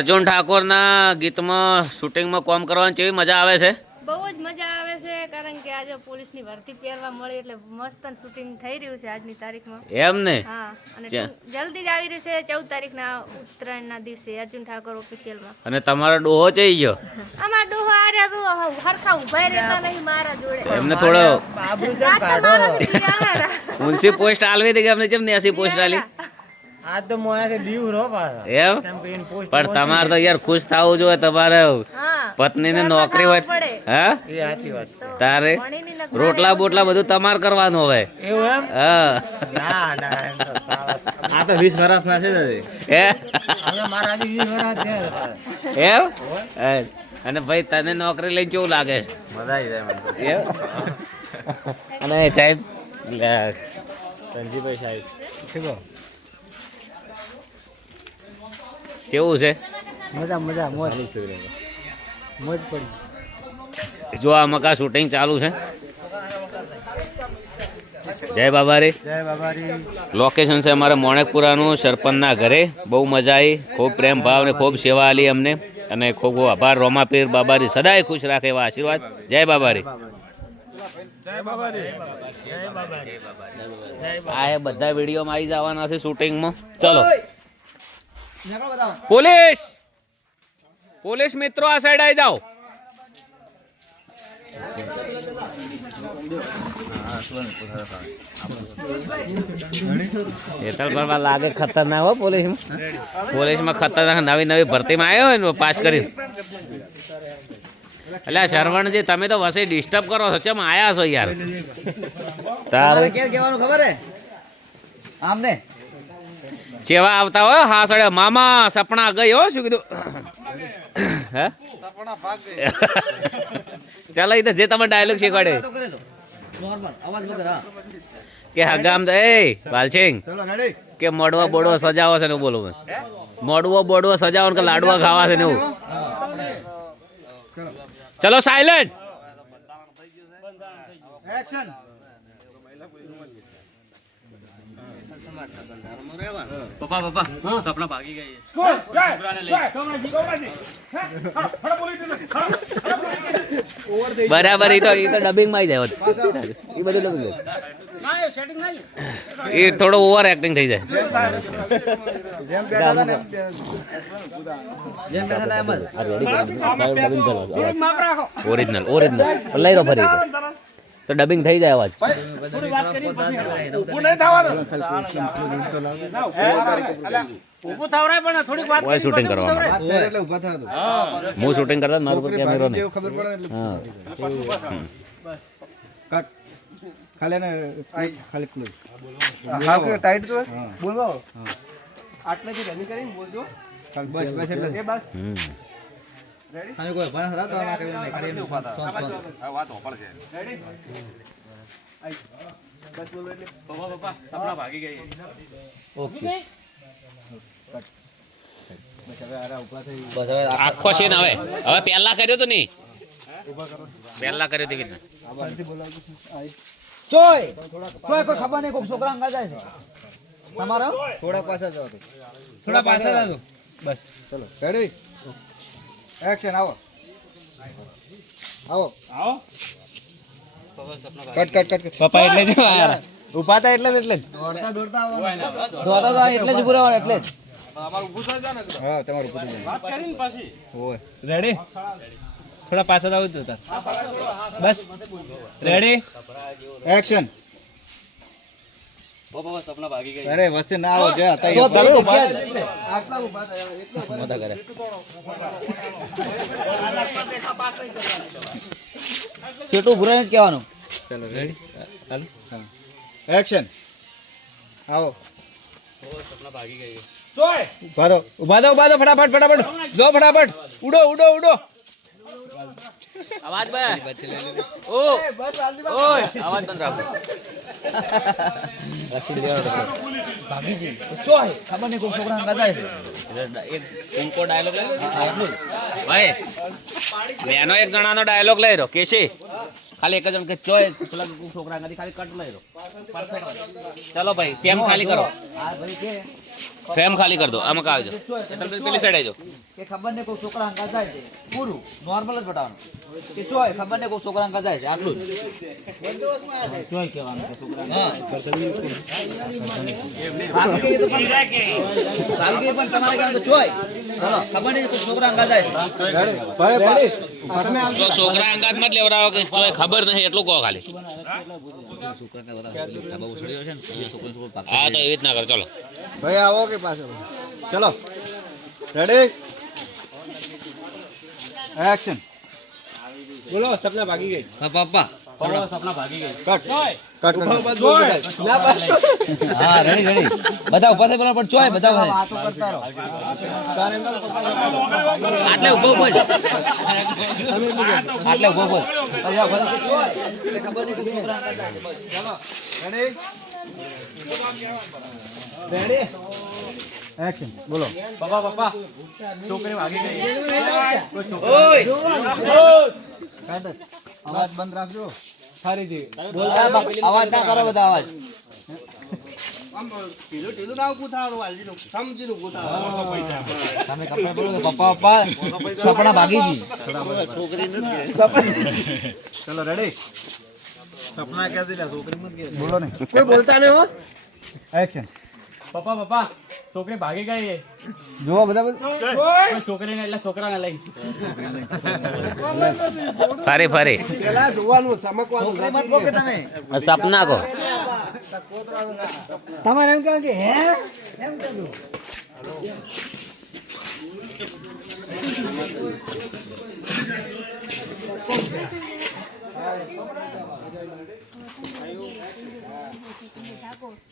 અર્જુન ઠાકોરના ગીતમાં શૂટિંગમાં કામ કરવાની કેવી મજા આવે છે? બહુ જ મજા આવે છે કારણ કે આજે પોલીસની ભરતી પહેરવા મળી એટલે મસ્ત શૂટિંગ થઈ રહ્યું છે આજની તારીખમાં. એમ ને? હા, અને જલ્દી જ આવી રહ્યું છે 14 તારીખના ઉત્તરાયણના દિવસે અર્જુન ઠાકોર ઓફિશિયલમાં. અને તમારો ડોહો ચઈ ગયો? અમાર ડોહો આર્યા તો હરખા ઉભા રહેતા નહીં મારા જોડે. એમને થોડો મુનસી પોસ્ટ આલવી હતી કે અમને કેમ નહીં પોસ્ટ આલી? આ તો મોયાથી દીવ રો પાછા. એમ? પણ તમારે તો યાર ખુશ થવું જોઈએ, તમારે પત્નીને નોકરી હોય. હા, એ સાચી વાત. તારે રોટલા બોટલા બધું તમારે કરવાનું હવે. એવું એમ? હા. ના ના એમ તો સાલા. આ તો 20 વર્ષના છે ને. હે? હવે મારા 20 વર્ષ થયા. એમ? અને ભાઈ તને નોકરી લઈને કેવું લાગે છે? મજા આવી જાય મને. એમ? અને સાહેબ સંજીભાઈ સાહેબ શીખો. કેવું છે? મજા મજા મોજ મોજ પડી. જો આ મકા શૂટિંગ ચાલુ છે. જય બાબારી. જય બાબારી. લોકેશન છે અમારે મોણેકપુરાનું સરપંચના ઘરે. બહુ મજા આવી, ખૂબ પ્રેમ ભાવ ને ખૂબ સેવા આલી અમને, અને ખૂબ ખૂબ આભાર. રોમાપીર બાબારી સદાય ખુશ રાખે એવા આશીર્વાદ. જય બાબારી. આ એ બધા વિડીયોમાં આવી જવાના છે શૂટિંગમાં. ચલો પોલીસ પોલીસ મિત્રો આ સાઈડ આવી જાઓ. લાગે ખતરનાક હો પોલીસમાં ખતરનાક નવી નવી ભરતીમાં આવ્યો હોય ને પાસ કરી. એટલે શરવણજી તમે તો વસી ડિસ્ટર્બ કરો છો, ચમ આયા છો યાર? તારે કહેવાનું ખબર હે આમને ચેવા આવતા હોય હા સડે મામા સપના ગઈ હો. શું કીધું? હે ચાલો એ તો જે તમે ડાયલોગ શીખવાડે કે હગામ એ વાલસિંગ કે મોડવા બોડવો સજાવો છે ને બોલો બસ. મોડવો બોડવો સજાવો કે લાડવા ખાવા છે ને એવું. ચલો સાયલેન્ટ. એક્શન. પપ્પા પપ્પા સપના ભાગી ગઈ. બરાબર. એ તો ડબિંગ માં જાય, એ બધું ડબિંગ. એ થોડો ઓવર એક્ટિંગ થઈ જાય. ઓરિજિનલ ઓરિજિનલ લઈ લો ફરી તો ડબિંગ થઈ જાય અવાજ. શૂટિંગ કરવામાં હું શૂટિંગ કરતા મારું પર કેમેરો નહીં. ટાઈટ તો બોલવો આટલેથી રમી કરીને બોલજો. બસ બસ એટલે બસ રેડી. અને કોઈ ભણ હતા તો આ કરીને ખાલી વાત ઓપળ છે. રેડી. આઈ બસ બોલો એટલે પપ્પા પપ્પા સપના ભાગી ગઈ. ઓકે આખો સીન હવે હવે પહેલા કર્યો તો નહીં, પહેલા કર્યો તો કે ચોય ચોય કોઈ ખબર નહીં, કોઈ છોકરા અંગા જાય છે તમારા. થોડા પાછા જાઓ, થોડા પાછા જાઓ બસ. ચલો રેડી એક્શન. આવો આવો આવો. Cut cut cut. પપ્પા એટલે જ ઉભા હતા એટલે જ દોડતા દોડતા આવો. દોતા તો એટલે જ પૂરા એટલે જ. હા તમારું ઊભું થઈ જાય. વાત કરીને પાછી ઓય રેડી. થોડા પાછા જાવ તો બસ રેડી એક્શન. પપ્પા સપના ભાગી ગઈ. અરે વચ્ચે ના આવો જે હતા તો તમે આટલા ઉભા થયા એટલે મોટા કરે. છેટું ભૂરા જ કહેવાનું. ચલો રેડી ચાલો એક્શન. આવો સપના ભાગી ગઈ. ઉભા દો ઉભા દો ફટાફટ ફટાફટ જો ફટાફટ ઉડો ઉડો ઉડો. અવાજ બે ઓ ઓય અવાજ બંધ રાખો. ભાગી ગઈ ચોય ખબર નહીં કોઈ છોકરા અંગા જાય છે. એક ઉનકો ડાયલોગ લઈ ભાઈ લેનો એક જણાનો ડાયલોગ લઈ રહ્યો કેશી ખાલી એક જ જણ કે ચોય પેલા છોકરા નથી ખાલી કટ લઈ રહ્યો. ચલો ભાઈ ફ્રેમ ખાલી કરો, આ ભાઈ કે ફ્રેમ ખાલી કર દો. આમાં આવજો પેલી સાઈડ આવજો. કે ખબર નહીં કોઈ છોકરા અંગા જાય છે પૂરું નોર્મલ જ બતાવવાનું કે ચોય ખબર નહીં કોઈ છોકરા અંગા જાય છે આટલું જ ચોય કહેવાનું કે છોકરા બાકી પણ તમારે કહેવાનું ચોય ખબર નહીં કોઈ છોકરા અંગા જાય છે તો છોકરા અંગાત મત લેવડાવો કે તોય ખબર નહીં એટલું કહો ખાલી. હા તો એવી રીતના કરો ચલો. ભાઈ આવો કે પાછો ચલો રેડી એક્શન બોલો સપના ભાગી ગઈ પપ્પા સપના ભાગી ગઈ. કટ કટ ના બસ હા રેડી રેડી બધા ઉભા થઈ બોલો પણ ચોય બધા ઉભા વાતો કરતા રહો આટલે ઉભો ઉભો જ. આટલે ઉભો ઉભો જ. ખબર નહીં કોઈ છોકરા અંગા જાય છે બસ ચલો રેડી રેડી એક્શન બોલો પપ્પા છોકરી ભાગી ગઈ. અવાજ બંધ રાખજો ફરીથી બોલતા અવાજ ના કરો બધા અવાજ તમે કપડા બોલો કે પપ્પા પપ્પા સપના ભાગી ગઈ ચલો રેડી સપના કહી દીધા છોકરી મત કે બોલો ને કોઈ બોલતા નહીં હો એક્શન પપ્પા છોકરી ભાગી ગઈ. જુઓ બધા છોકરીને એટલે છોકરાને લઈ ફરી ફરી પેલા જોવાનું ચમકવાનું છોકરી મત કહો કે તમે સપના કહો. તમારે એમ કહે કે હે એમ કહેજો